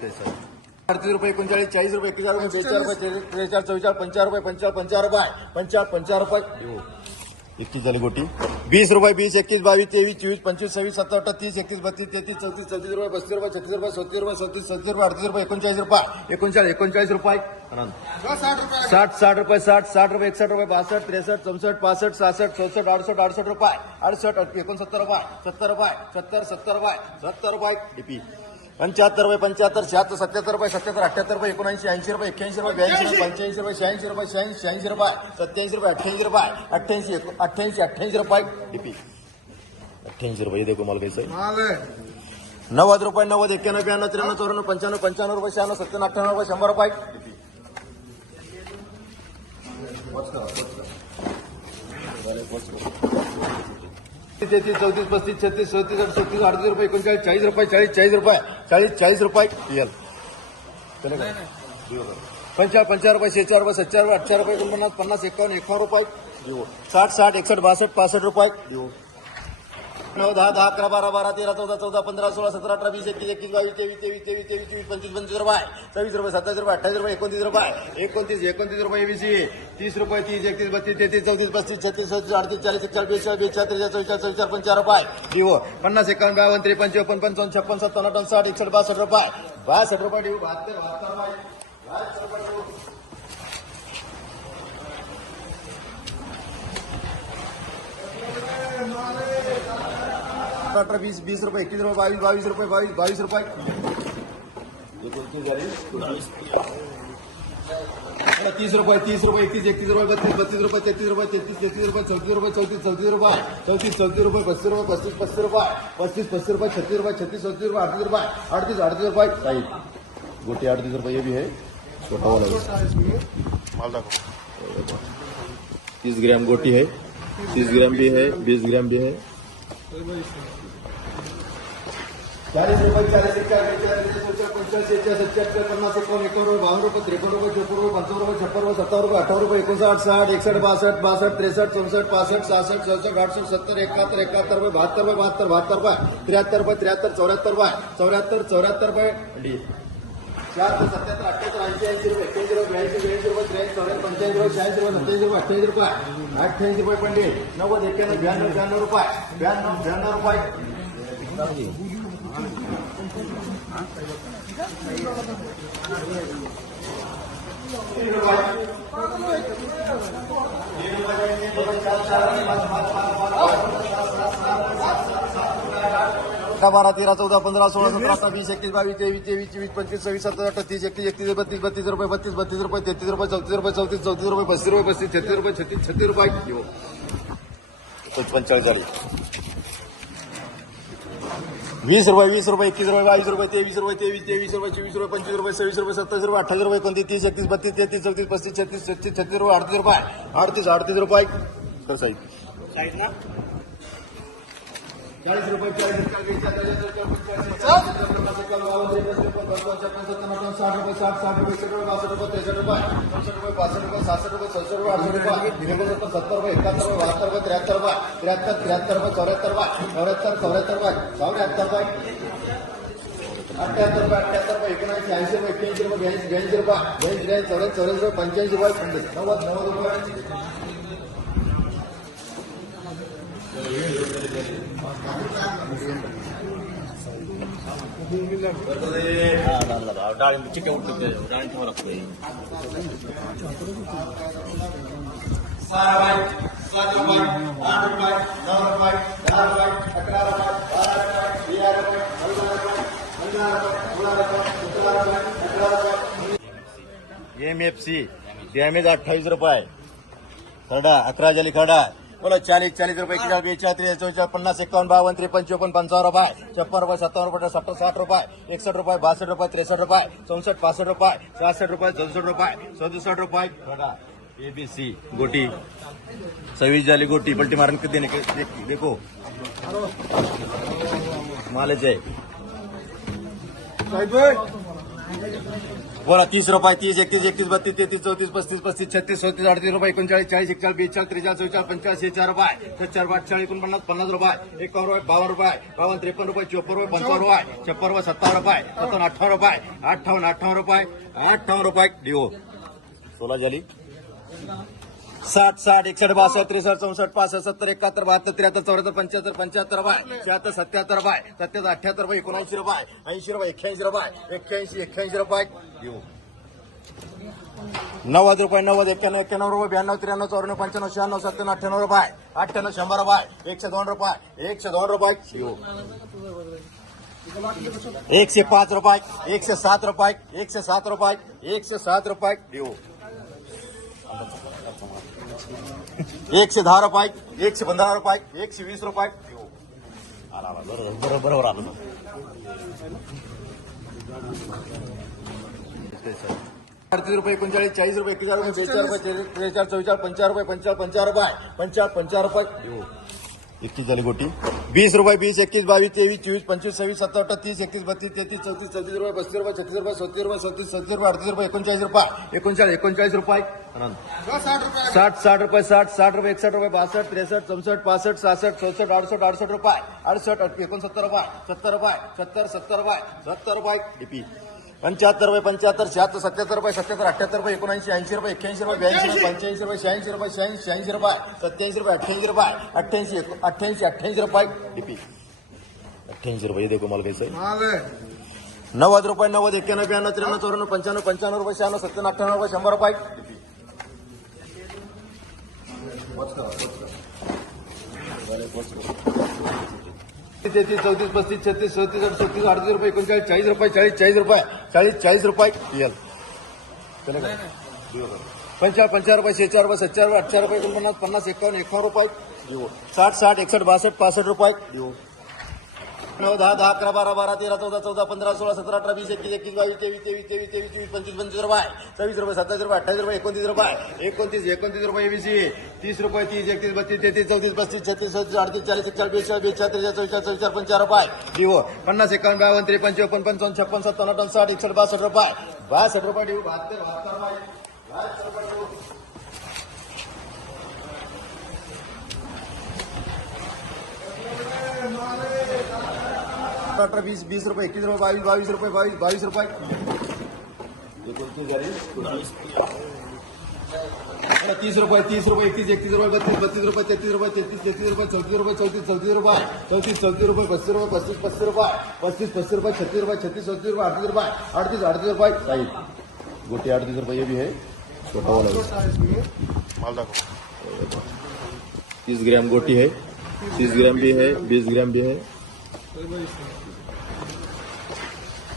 अडतीस रुपये एकोणचाळीस चाळीस रुपये एक्केचाळीस रुपये बेचाळीस रुपये त्रेचाळीस चौचाळीस पंचाळीस रुपये पंचाळीस पंचाळीस रुपये पंचाळीस पंचाळीस रुपये. एकतीस झाली गोटी. वीस रुपये वीस एकवीस बावीस तेवीस चोवीस पंचवीस सव्वीस सत्तर अठ्ठावीस तीस एकतीस बत्तीस तेहतीस चौतीस चौतीस रुपये पस्तीस रुपये छत्तीस रुपये सत्तीस रुपये सत्तीस सत्तीस रुपये अडतीस रुपये एकोणचाळीस रुपये एकोणचाळीस एकोणचाळीस रुपये. साठ साठ रुपये साठ साठ रुपये एकसष्ट रुपये बासष्ट त्रेसष्ट चौसष्ट पासष्ट सहासष्ट चौसष्ट अडुसष्ट अडुसष्ट रुपये अडुसष्ट एकोणसत्तर रुपये सत्तर रुपये सत्तर सत्तर रुपये सत्तर रुपये डीपी. पंच्याहत्तर रुपये पंच्याहत्तर शहात्तर सत्याहत्तर रुपये सत्याहत्तर अठ्याहत्तर रुपये एकोणऐंशी ऐंशी रुपये एक्क्याऐंशी रुपये ब्याऐंशी पंच्याऐंशी रुपये शहाऐंशी रुपये शहाऐंशी शहाऐंशी रुपये सत्याऐंशी रुपये अठ्ठ्याऐंशी रुपये अठ्ठ्याऐंशी अठ्ठ्याऐंशी अठ्ठ्याऐंशी रुपये डीपी अठ्ठ्याऐंशी रुपये देखो मला कैसे नव्वद रुपये नव्वद एक्क्याण्णव ब्याण्णव त्र्याण्णव चौऱ्याण्णव पंच्याण्णव पंच्याण्णव रुपये शहाण्णव सत्त्याण्णव अठ्ठ्याण्णव रुपये शंभर रुपये तेहतीस चौतीस पस्तीस छत्तीस सदतीस सत्तीस अडतीस रुपये एकोणचाळीस चाळीस रुपये चाळीस चालीस रुपये चाळीस चाळीस रुपये यल पंचा पंचाळीस रुपये शेचाळ रुपये सत्तर रुपये अठारह रुपये एकोणपन्नास पन्नास एकावन्न एकावन्न रुपये देऊ साठ साठ एकसठ बासठ पासष्ट रुपये देऊ नऊ दहा दहा, अकरा, बारा बारा, तेरा, चौदा चौदा, पंधरा, सोळा, सतरा, अठरा, वीस, एकवीस एकवीस, बावीस, तेवीस तेवीस तेवीस तेवीस, चोवीस, पंचवीस पंचवीस रुपये. सव्वीस रुपये, सत्तावीस रुपये, अठ्ठावीस रुपये, एकोणतीस रुपये. एकोणतीस एकोणतीस रुपये, वीस तीस रुपये, तीस, एकतीस, बत्तीस, तेहतीस, चौतीस, पस्तीस, छत्तीस, सत्तीस, अडतीस, चाळीस एकचाळीस बेचाळीस बेचाळीस, त्रेचाळीस चौचाळीस चौचाळीस पंचार रुपये. देऊ पन्नास, एकावन्न, बावन्न, त्रेपन्न, चौपन्न, पंचावन्न, छप्पन, सत्तावन्न, अठ्ठावन्न, साठ एकसष्ट बासष्ट रुपये. बासष्ट रुपये देऊ. बहात्तर बहात्तर रुपये रुपये देऊ बीस रुपये एकवीस रुपये बावीस बावीस रुपये बावीस बावीस रुपये तीस रुपये तीस रुपये एकतीस एकतीस रुपये बत्तीस बत्तीस रुपये तेहतीस रुपये तेहतीस तेहतीस रुपये चौतीस रुपये चौतीस चौतीस रुपये चौतीस चौतीस रुपये पस्तीस रुपये पस्तीस पस्तीस रुपये पस्तीस पस्तीस रुपये छत्तीस रुपये छत्तीस चौतीस रुपये अड़तीस रुपये अड़तीस अड़तीस रुपये राइट गोटी अड़तीस रुपये ये भी है छोटा वाला तीस ग्राम गोटी है तीस ग्राम भी है बीस ग्राम भी है। चालीस रुपये, चालीस इक्यावन पंचायत पंचायत सत्याहत्तर पन्नास, एकावन्न रुपये बावन्न रुपये त्रेपन्न रुपये चौपन्न रुपये पंचावन्न रुपये, छप्पन रुपये सत्तावन्न रुपये अठ्ठावन्न रुपये, एकोणसाठ, साठ एकसष्ट बासष्ट बासष्ट त्रेसष्ट चौसष्ट पासष्ट सहासष्ट चौसष्ट आठसष्ट सत्तर, एकाहत्तर एकाहत्तर रुपये, बहात्तर रुपये, बहात्तर बहात्तर रुपये, त्र्याहत्तर रुपये, त्र्याहत्तर, चौऱ्याहत्तर रुपये, चौऱ्याहत्तर चौऱ्याहत्तर रुपये शहात्तर सत्याहत्तर ऐंशी रुपये, एक्क्याऐंशी रुपये, ब्याऐंशी ब्याऐंशी रुपये, त्र्याऐंशी चौऱ्याऐंशी पंच्याऐंशी रुपये रुपये, सत्याऐंशी रुपये रुपये पंडित, नव्वद, एक्क्याण्णव, ब्याण्णव ब्याण्णव रुपये, ब्याण्णव ब्याण्णव रुपये. बारा तेरा चौदा पंधरा सोळा सतरा अठरा वीस एकवीस बावीस तेवीस तेवीस चोवीस पंचवीस सव्वीस सत्तर अठरा तीस एकतीस एकतीस बत्तीस बत्तीस रुपये बत्तीस बत्तीस रुपये तेहतीस रुपये चौतीस रुपये चौतीस चौतीस रुपये पस्तीस रुपये पस्तीस छत्तीस रुपये छत्तीस छत्तीस रुपये पंचेचाळीस झाली वीस रुपये वीस रुपये एकवीस रुपये बावीस रुपये तेवीस रुपये तेवीस तेवीस रुपये चोवीस रुपये पंचवीस रुपये सव्वीस रुपये सत्तावीस रुपये अठ्ठावीस रुपये एकोणतीस तीस एकतीस बत्तीस तेहतीस चौतीस पस्तीस छत्तीस छत्तीस छत्तीस रुपये अडतीस रुपये अडतीस अडतीस रुपये. तर साहेब चाळीस रुपये चाळीस साठ रुपये साठ साठ रुपये एकसष्ट रुपये बासष्ट रुपये त्रेसष्ट रुपये चौसष्ट रुपये पासष्ट रुपये सहासष्ट रुपये चौसष्ट रुपये अडुसष्ट रुपये एकोणसत्तर रुपये सत्तर रुपये एकाहत्तर रुपये बहात्तर रुपये त्र्याहत्तर रुपये त्र्याहत्तर त्र्याहत्तर रुपये चौऱ्याहत्तर रुपये चौऱ्याहत्तर चौऱ्याहत्तर रुपये चौऱ्याहत्तर रुपये अठ्ठ्याहत्तर रुपये अठ्ठ्याहत्तर रुपये एकोणऐंशी ऐंशी रुपये एक्क्याऐंशी रुपये ब्याऐंशी ब्याऐंशी रुपये ब्याऐंशी ब्याऐंशी चौऱ्याऐंशी चौऱ्याऐंशी रुपये पंच्याऐंशी रुपये नव्वद नव्वद रुपये एम एफ़ सी डैमेज अट्ठाईस रुपये खड़ा अकरा झाली खरडा बोला चाळीस चाळीस रुपये किलो बेचाळीस त्रेचाळीस चौचाळीस पन्नास एकावन्न बावन्न त्रेपन्न चोपन्न पंचावन्न रुपये छप्पन रुपये सत्तावन्न रुपये सत्तर साठ रुपये एकसष्ट रुपये बासष्ट रुपये त्रेसष्ट रुपये चौसष्ट पासष्ट रुपये सहासष्ट रुपये चौसष्ट रुपये सदुसष्ट रुपये एबीसी गोटी सव्वीस झाली गोटी पलटी मारन किती देने के- देख- मालच आहे. बोला तीस रुपये तीस एकतीस एकतीस बत्तीस तेहतीस चौतीस पस्तीस पस्तीस छत्तीस सत्तीस अडतीस रुपये एकोणचाळीस चाळीस एकचाळीस बेचाळीस त्रेचाळीस चौचाळीस पंचाळीस हे चार रुपये तर चार पाच चाळीस एकोणपन्नास पन्नास रुपये एकावन्न रुपये बावन्न रुपये बावन्न त्रेपन्न रुपये चोपन्न रुपये पंचावन्न रुपये छप्पन रुपये सत्तावन्न रुपये सत्तावन्न अठ्ठावन्न रुपये अठ्ठावन्न अठ्ठावन्न रुपये अठ्ठावन्न रुपये डिओ सोळा झाली साठ साठ एकसठ बासष्ट त्रेसष्ट चौसष्ट पासष्ट सत्तर एकाहत्तर बहात्तर त्र्याहत्तर चौऱ्याहत्तर पंच्याहत्तर पंच्याहत्तर रुपये शहात्तर सत्याहत्तर रुपये सत्याहत्तर अठ्याहत्तर रुपये एकोणऐंशी रुपये ऐंशी रुपये एक्क्याऐंशी रुपये एक्क्याऐंशी एक्क्याऐंशी रुपये नव्वद रुपये नव्वद एक्क्याण्णव एक्क्याण्णव रुपये ब्याण्णव त्र्याण्णव चौऱ्याण्णव पंच्याण्णव शहाण्णव सत्त्याण्णव अठ्ठ्याण्णव रुपये अठ्ठ्याण्णव शंभर रुपये एकशे दोन रुपये एकशे दोन रुपये देऊ एकशे पाच रुपये एकशे सात रुपये एकशे सात रुपये एकशे सात रुपये देऊ एकशे दहा रुपये एकशे पंधरा रुपये एकशे वीस रुपये। आला, बरोबर बरोबर बरोबर आलं अडतीस रुपये एकोणचाळीस चाळीस रुपये एकेचाळीस रुपये बेचाळीस रुपये त्रेचाळीस चौचार पंचार रुपये पंचार पंचार रुपये पंचाळ पंचार रुपये। एकतीस झाली गोटी। वीस रुपये वीस एकवीस बावीस तेवीस चोवीस पंचवीस सत्तर अठ्ठावीस तीस एकतीस बत्तीस तेहतीस चौतीस चौतीस रुपये, पस्तीस रुपये, छत्तीस रुपये सत्तीस रुपये, सत्तीस सत्तीस रुपये, अडतीस रुपये, एकोणचाळीस रुपये, एकोणचाळीस एकोणचाळीस रुपये। साठ साठ रुपये, साठ साठ रुपये, एकसठ रुपये, बासष्ट, त्रेसष्ट, चौसष्ट, पासष्ट, सहासष्ट, चौसष्ट, अडुसष्ट अडुसष्ट रुपये, अडुसष्ट अड- एकोणसत्तर रुपये, सत्तर रुपये, सत्तर सत्तर रुपये सत्तर रुपये, डीपी। पंच्याहत्तर रुपये पंच्याहत्तर शहात्तर सत्याहत्तर रुपये सत्याहत्तर अठ्याहत्तर रुपये एकोणऐंशी ऐंशी रुपये एक्क्याऐंशी रुपये ब्याऐंशी रुपये पंच्याऐंशी रुपये शहाऐंशी रुपये शहाऐंशी शहाऐंशी रुपये सत्याऐंशी रुपये अठ्ठ्याऐंशी रुपये अठ्ठ्याऐंशी अठ्ठ्याऐंशी अठ्ठ्याऐंशी रुपये डीपी. अठ्ठ्याऐंशी रुपये देखो मला कैसे नव्वद रुपये नव्वद एक्क्याण्णव ब्याण्णव त्र्याण्णव चौऱ्याण्णव पंच्याण्णव पंच्याण्णव रुपये शहाण्णव सत्त्याण्णव अठ्ठ्याण्णव रुपये शंभर रुपये डीपी. तेहतीस चौतीस पस्तीस छत्तीस सदतीस सत्तीस अडतीस रुपये एकोणचाळीस चाळीस रुपये चालीस चाळीस रुपये चालीस चाळीस रुपये यल पंचा पंचा रुपये शेचाळ रुपये सत्तर रुपये अठारह रुपये एकोणपन्नास पन्नास एकावन्न एकावन्न रुपये देऊ साठ साठ एकसठ बासठ पासष्ट रुपये देऊ नऊ दहा दहा अकरा बारा बारा तेरा चौदा चौदा पंधरा सोळा सतरा अठरा वीस एकवीस एकवीस बावीस तेवीस तेवीस तेवीस तेवीस चोवीस पंचवीस पंचवीस रुपये सव्वीस रुपये सत्तावीस रुपये अठ्ठावीस रुपये एकोणतीस रुपये एकोणतीस एकोणतीस रुपये वीस तीस रुपये तीस एकतीस बत्तीस तेहतीस चौतीस पस्तीस छत्तीस सत्तीस अडतीस चाळीस एकचाळीस बेचाळीस बेचाळीस त्रेचाळीस चौवीस चौचाळीस पंचार रुपये. डिओ पन्नास एकावन्न बावन्न त्रेपन्न चौपन्न पंचावन्न छप्पन सत्तावन्न अठ्ठावन्न साठ एकसष्ट बासष्ट रुपये. बासष्ट रुपये डिओ बहात्तर बहात्तर रुपये रुपये डिओ बीस रुपये एकवीस रुपये बावीस बावीस रुपये बावीस बावीस रुपये तीस रुपये तीस रुपये एकतीस एकतीस रुपये बत्तीस बत्तीस रुपये तेहतीस रुपये तेहतीस तेहतीस रुपये चौतीस रुपये चौतीस चौतीस रुपये चौतीस चौतीस रुपये पस्तीस रुपये पस्तीस पस्तीस रुपये पस्तीस पस्तीस रुपये छत्तीस रुपये छत्तीस छत्तीस रुपये अड़तीस रुपये अड़तीस अड़तीस रुपये साईड गोटी अड़तीस रुपये ये भी है छोटा वाला है। माल तीस ग्राम गोटी है तीस ग्राम भी है बीस ग्राम भी है।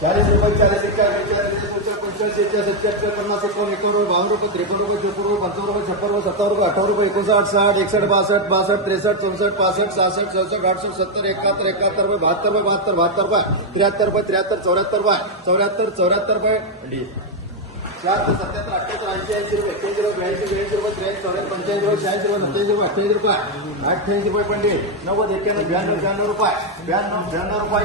चालीस रुपये, चालीस इक्यावन पंचायत पंचायत पन्नास एकावन्न एकावन्न रुपये बावन्न रुपये त्रेपन्न रुपये चौपन्न रुपये पंचावन्न रुपये, छप्पन रुपये सत्तावन्न रुपये अठ्ठावन्न रुपये एकोणसाठ साठ एकसठ बासष्ट बासष्ट त्रेसष्ट चौसष्ट पासष्ट सहासष्ट चौसष्ट आठसष्ट सत्तर एकाहत्तर एकाहत्तर रुपये, बहात्तर रुपये, बहात्तर बहात्तर रुपये रुपये चौऱ्याहत्तर रुपये चौऱ्याहत्तर चौऱ्याहत्तर रुपये ऐंशी ऐंशी रुपये ब्याऐंशी ब्याऐंशी रुपये पंच्याऐंशी रुपये रुपये पंडित ब्याण्णव रुपये रुपये.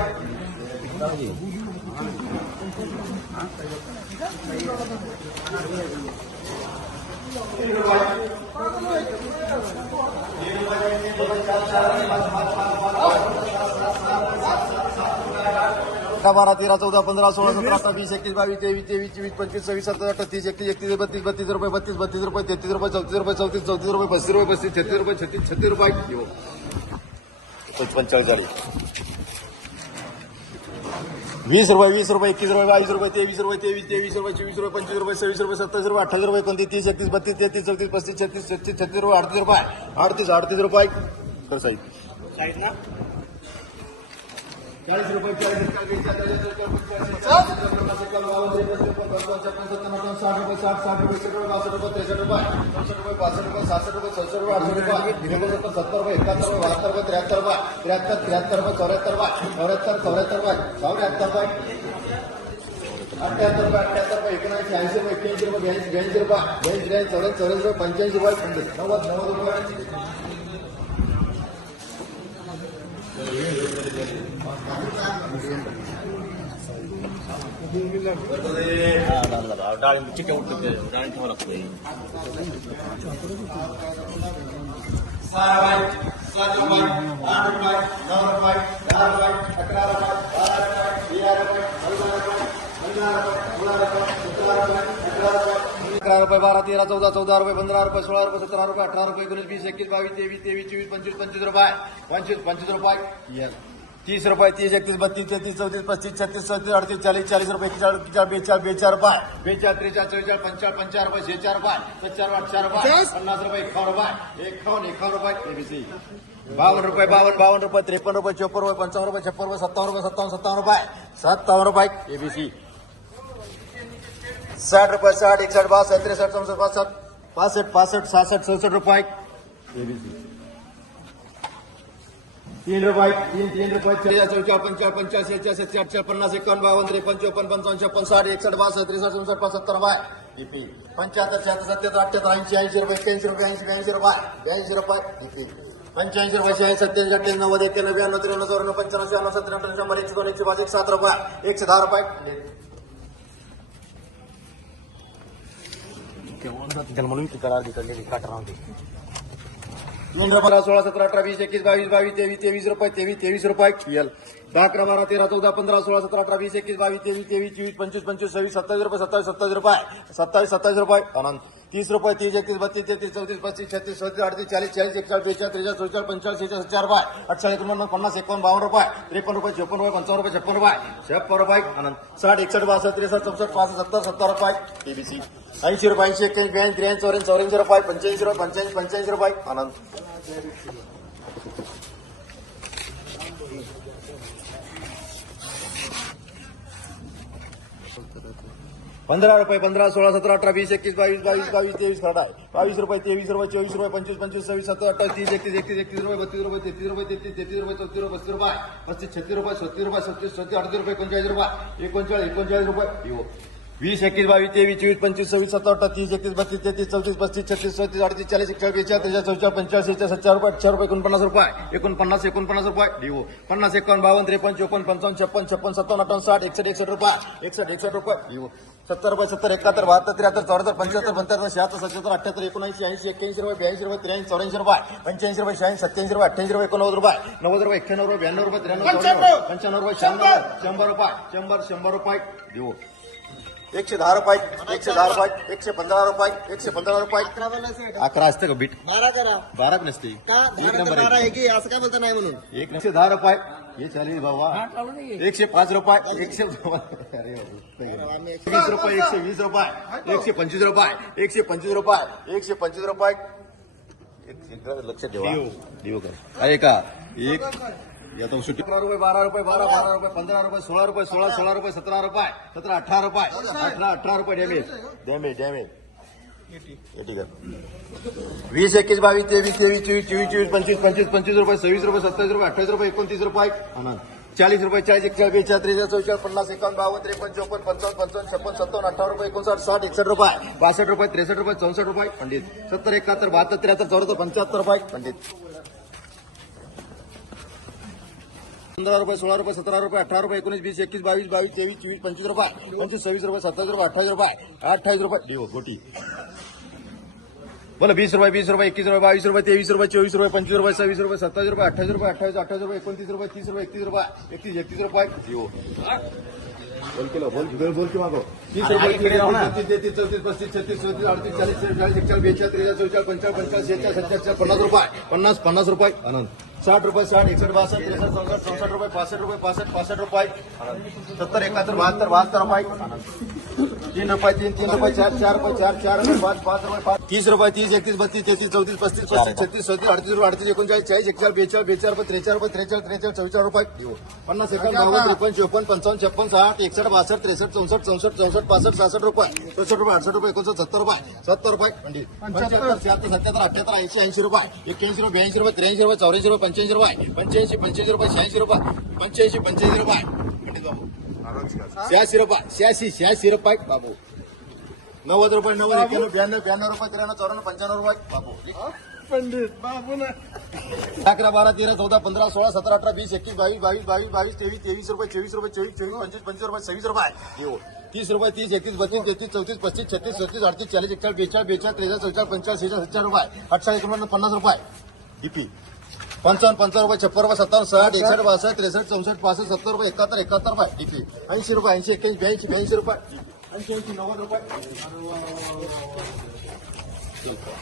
अकरा बारा तेरा चौदा पंधरा सोळा सतरा अठरा वीस एकवीस बावीस तेवीस चोवीस पंचवीस सव्वीस सत्तर अठरा तीस एकतीस एकतीस बत्तीस बत्तीस रुपये बत्तीस बत्तीस रुपये तेहतीस रुपये चौतीस रुपये चौतीस चौतीस रुपये पस्तीस रुपये पस्तीस छत्तीस रुपये छत्तीस छत्तीस रुपये पंचेचाळीस वीस रुपये वीस रुपये एकवीस रुपये बावीस रुपये तेवीस रुपये तेवीस तेवीस रुपये चोवीस रुपये पंचवीस रुपये सव्वीस रुपये सत्तावीस रुपये अठ्ठावीस रुपये एकोणतीस तीस एकतीस बत्तीस तेहतीस चौतीस पस्तीस छत्तीस छत्तीस छत्तीस रुपये अडतीस रुपये अडतीस अडतीस रुपये. कर साहेब चाळीस रुपये चाळीस साठ रुपये साठ साठ रुपये एकसष्ट रुपये बासष्ट रुपये त्रेसष्ट रुपये चौसष्ट रुपये रुपये सहासष्ट रुपये चौसष्ट रुपये रुपये सत्तर रुपये रुपये बहात्तर रुपये रुपये रुपये रुपये रुपये रुपये अठ्याहत्तर रुपये अठ्याहत्तर रुपये एकोणऐंशी ऐंशी रुपये एक्क्याऐंशी रुपये ब्याऐंशी ब्याऐंशी रुपये ब्याऐंशी ब्याऐंशी चौऱ्याऐंशी चौऱ्याऐंशी रुपये पंच्याऐंशी रुपये नव्वद नव्वद रुपये हा डाळिंब रुपये सात रुपये आठ रुपये रुपये दहा रुपये अकरा रुपये बारा रुपये तेरा रुपये रुपये पंधरा रुपये रुपये रुपये रुपये तेवीस तेवीस चोवीस पंचवीस पंचवीस रुपये पंचवीस पंचवीस रुपये. तीस रुपये तीस एकतीस बत्तीस तेहतीस चौतीस पच्चीस छत्तीस सत्तीस अडतीस चाळीस चाळीस रुपये चाळीस बेचाळ बेचाळ रुपये। बेचाळ त्रेचाळ चौचाळ पंचाळ पंचाळ रुपये शेचाळ रुपये सच्चाळ अठचाळ रुपये पन्नास रुपये एकावन्न रुपये एकावन्न एकावन्न रुपये एबीसी बावन्न रुपये बावन्न बावन्न रुपये त्रेपन्न रुपये चोपन्न रुपये पंचावन्न रुपये छप्पन रुपये सत्तावन रुपये सत्तावन्न सत्तावन्न रुपये सत्तावन रुपये एबीसी साठ रुपये साठ एकसठ बासष्ट त्रेसष्ट चौसष्ट पासष्ट पासष्ट पासष्ट सहासष्ट सदुसष्ट रुपये एबीसी तीन रुपये तीन तीन रुपये त्रेचाळ चौचाळ पंचाळ पंचाळीस एचाळीस सत्तर पन्नास एकावन्न बावन्न त्रेपन्न चौपन्न पंचावन्न छप्पन साठ बासष्ट त्रेसष्ट चौसष्ट पासष्ट सत्तर रुपये ईपी पंच्याहत्तर शहात्तर सत्याहत्तर अठ्याहत्तर ऐंशी ऐंशी रुपये एक्क्याऐंशी रुपये ऐंशी ब्याऐंशी रुपये ब्याऐंशी रुपये ईपी पंच्याऐंशी रुपये शहाऐंशी सत्याऐंशी अठ्ठ्याण्णव नव्वद एक्क्याण्णव ब्याण्णव त्र्याण्णव चौऱ्याण्णव पंच्याण्णव शहाण्णव सत्तर अठ्ठावन्न शंभर एकशे दोन एकशे पाच एकशे सात रुपये एकशे दहा रुपये म्हणून ती करार काटा तीन रुपये सोळा सतरा, अठरा, वीस, एकवीस, बावीस बावीस, तेवीस तेवीस रुपये, तेवीस तेवीस रुपये एल दहा अकरा बारा, तेरा, चौदा, पंधरा, सोळा, सतरा, अठरा, वीस, एकवीस, बावीस, तेवीस तेवीस, चोवीस, पंचवीस पंचवीस, सव्वीस, सत्तावीस रुपये, सत्तावीस सत्तावीस रुपये, सत्तावीस सत्तावीस रुपये आनंद तीस रुपये, तीस, एकतीस, बत्तीस, तेहतीस, चौतीस, पस्तीस, छत्तीस सत्तीस अडतीस, चाळीस चाळीस, एकचाळीस, बेचाळीस, त्रेचाळीस चौचाळीस पंचाळीस शेचाळीस चार रुपये, अठ्ठावीस एकोणपन्नास पन्नास, एकावन्न, बावन्न रुपये, त्रेपन्न रुपये चोपन्न रुपये, पंचावन्न रुपये, छप्पन रुपये छप्पन रुपये आनंद साठ एकसष्ट बासष्ट, त्रेसष्ट, चौसष्ट, पासष्ट, सत्तर सत्तर रुपये टीबीसी ऐंशी रुपये ऐंशी एक्क्याऐंशी ब्याऐंशी त्र्याऐंशी चौऱ्याऐंशी चौऱ्याऐंशी रुपये पंच्याऐंशी रुपये, पंच्याऐंशी पंच्याऐंशी रुपये. आनंद. पंधरा रुपये, पंधरा, सोळा, सतरा, अठरा, वीस, एकवीस, बावीस बावीस बावीस, तेवीस खरडा आहे. बावीस रुपये, तेवीस रुपये चौबीस रुपये, पंचवीस पंचवीस, सव्वीस, सत्तर, अठ्ठावीस, तीस, एकतीस एकतीस एकतीस रुपये, बत्तीस रुपये, तेहतीस रुपये, तेहतीस तेहतीस रुपये, चौतीस रुपये, पस्तीस रुपये, पस्तीस, छत्तीस रुपये छत्तीस रुपये, सत्तीस सत्तीस, अडतीस रुपये पंचेचाळीस रुपये, एकोणचाळीस एकोणचाळीस रुपये येऊ वीस एकवीस बावीस तेवीस चोवीस पंचवीस सव्वीस सत्तर अठरा तीस एकतीस बत्तीस तेहतीस चौतीस पस्तीस छत्तीस सत्तीस अडतीस चाळीस त्रेचाळीस चौचाळीस पंचाळीस एकचाळीस सत्तर रुपये अठरा रुपये एकोणपन्नास रुपये एकोणपन्नास एकोणपन्नास रुपये डिओ पन्नास एकावन्न बावन्न त्रेपन्न चोपन्न पंचावन्न छप्पन छप्पन सत्तावन्न अठ्ठावन्न साठ एकसष्ट एकसष्ट रुपये एकसष्ट एकसष्ट रुपये डिओ सत्तर रुपये सत्तर एकाहत्तर बहात्तर त्र्याहत्तर चौऱ्याहत्तर पंच्याहत्तर पंच्याहत्तर शहात्तर सत्याहत्तर अठ्याहत्तर एकोणऐंशी ऐंशी एक्क्याऐंशी रुपये ब्याऐंशी रुपये त्र्याऐंशी चौऱ्याऐंशी रुपये पंच्याऐंशी रुपये शहाऐंशी सत्याऐंशी रुपये अठ्ठ्याऐंशी रुपये एकोणनव्वद रुपये नव्वद रुपये एक्क्याण्णव रुपये ब्याण्णव रुपये त्र्याण्णव पंच्याण्णव! रुपये शहाण्णव शंभर रुपये शंभर शंभर रुपये देऊ एकशे दहा रुपये एकशे दहा रुपये एकशे पंधरा रुपये एकशे पंधरा रुपये अकरा असते का बीट बारा करा बाराच नसते का एक बारा नंबर आहे की असं काय बोलता नाही म्हणून एक एकशे दहा रुपये हे चालेल बाबा एकशे पाच रुपये एकशे अरे आम्ही वीस रुपये एकशे वीस रुपये एकशे पंचवीस रुपये एकशे पंचवीस रुपये एकशे पंचवीस रुपये एक- एकदा लक्ष ठेवा देऊ कर एक आता सुट्टी अकरा रुपये बारा रुपये बारा बारा रुपये पंधरा रुपये सोळा रुपये सोळा सोळा रुपये सतरा रुपये सतरा अठरा रुपये अठरा अठरा रुपये डॅमेज डॅमेज डॅमेज ठीक आहे. वीस एकवीस बावीस तेवीस तेवीस चोवीस चोवीस चोवीस पंचवीस पंचवीस पंचवीस रुपये सव्वीस रुपये सत्तावीस रुपये अठ्ठावीस रुपये एकोणतीस रुपये. चाळीस रुपये चाळीस एकचाळीस बेचाळीस त्रेचाळीस चौचाळीस पन्नास एकावन्न बावन्न त्रेपन्न चौपन्न पंचावन्न पंचावन्न छप्पन सत्तावन्न अठ्ठावन्न रुपये एकोणसाठ साठ एकसष्ट रुपये. बासष्ट रुपये त्रेसष्ट रुपये चौसष्ट रुपये. पंडित. सत्तर एकाहत्तर बहात्तर त्र्याहत्तर चौऱ्याहत्तर पंच्याहत्तर रुपये. पंडित. पंधरा रुपये सोळा रुपये सतरा रुपये अठरा रुपये एकोणीस वीस एकवीस बावीस बावीस तेवीस चोवीस पंचवीस रुपये पंचवीस सव्वीस रुपये सत्तावीस रुपये अठ्ठावीस रुपये अठ्ठावीस रुपये. देऊ गोटी. बोला वीस रुपये वीस रुपये एकवीस रुपये बावीस रुपये तेवीस रुपये चोवीस रुपये पंचवीस रुपये सव्वीस रुपये सत्तावीस रुपये अठ्ठावीस रुपये अठ्ठावीस अठ्ठावीस रुपये एकोणतीस रुपये तीस रुपये एकतीस रुपये एकतीस एकतीस रुपये. देऊ बोल केलं बोल की मागो. तीस रुपये तेहतीस चौतीस पस्तीस छत्तीस चौतीस अडतीस चाळीस चाळीस एकचाळीस बेचाळीस त्रेचाळीस चौचाळीस पंचाळीस पंचाळीस शेचाळीस सत्याचाळीस पन्नास रुपये. पन्नास पन्नास रुपये आनंद. साठ रुपये साठ एकसष्ट बासष्ट त्रेसष्ट चौसष्ट चौसष्ट रुपये पासष्ट रुपये पासष्ट पासष्ट रुपये आनंद सत्तर एकाहत्तर बहात्तर बहात्तर रुपये आनंद तीन रुपये तीन तीन रुपये चार चार रुपये चार चार रुपये पाच पाच रुपये पाच तीस रुपये तीस एकतीस बत्तीस तेहतीस चौतीस पस्तीस पस्तीस छत्तीस सत्तीस अडतीस रुपये अडतीस एकोणचाळीस चाळीस एकचाळीस बेचाळीस बेचाळीस रुपये त्रेचाळीस रुपये त्रेचाळीस त्रेचाळीस चौचाळीस रुपये. पन्नास एकावन्न बावन्न त्रेपन्न चोपन्न पंचावन्न छप्पन साठ एकसष्ट बासष्ट त्रेसष्ट चौसष्ट चौसष्ट चौसष्ट पासष्ट सहासष्ट रुपये चौसष्ट रुपये अडसष्ट रुपये एकोणसत्तर सत्तर रुपये सत्तर रुपये पंडित पंच्याहत्तर शहात्तर सत्याहत्तर अठ्याहत्तर ऐंशी ऐंशी रुपये एक्क्याऐंशी रुपये ब्याऐंशी रुपये त्र्याऐंशी रुपये चौऱ्याऐंशी रुपये पंच्याऐंशी रुपये पंच्याऐंशी पंच्याऐंशी रुपये शहाऐंशी रुपये पंच्याऐंशी पंच्याऐंशी रुपये पंडित बाबू शहाऐंशी रुपये शहाऐंशी शहाऐंशी रुपये बाबू. नव्वद रुपये नव्वद एक्क्याण्णव ब्याण्णव ब्याण्णव रुपये त्र्याण्णव चौऱ्याण्णव पंच्याण्णव रुपये बाबू. अकरा बारा तेरा चौदा पंधरा सोळा सतरा अठरा वीस एकवीस बावीस बावीस बावीस बावीस तेवीस तेवीस रुपये चोवीस रुपये चोवीस चोवीस पंचवीस पंचवीस रुपये सव्वीस रुपये. येऊ तीस रुपये तीस एकतीस बत्तीस तेहतीस चौतीस पस्तीस छत्तीस सत्तीस अडतीस चाळीस एकचाळीस बेचाळीस बेचाळीस त्रेचाळीस चौचाळीस पंचाळीस शेचाळीस सत्तर रुपये. अठ्ठावीस रुपये पन्नास रुपये. डीपी. पंचावन्न पंचावन्न रुपये छप्पन रुपये सत्तावन्न साठ एकसठ बासष्ट त्रेसष्ट चौसष्ट पासष्ट सत्तर रुपये एकाहत्तर एकाहत्तर रुपये डीपी ऐंशी रुपये ऐंशी एक्क्याऐंशी ब्याऐंशी ब्याऐंशी रुपये ऐंशी ऐंशी नव्वद रुपये।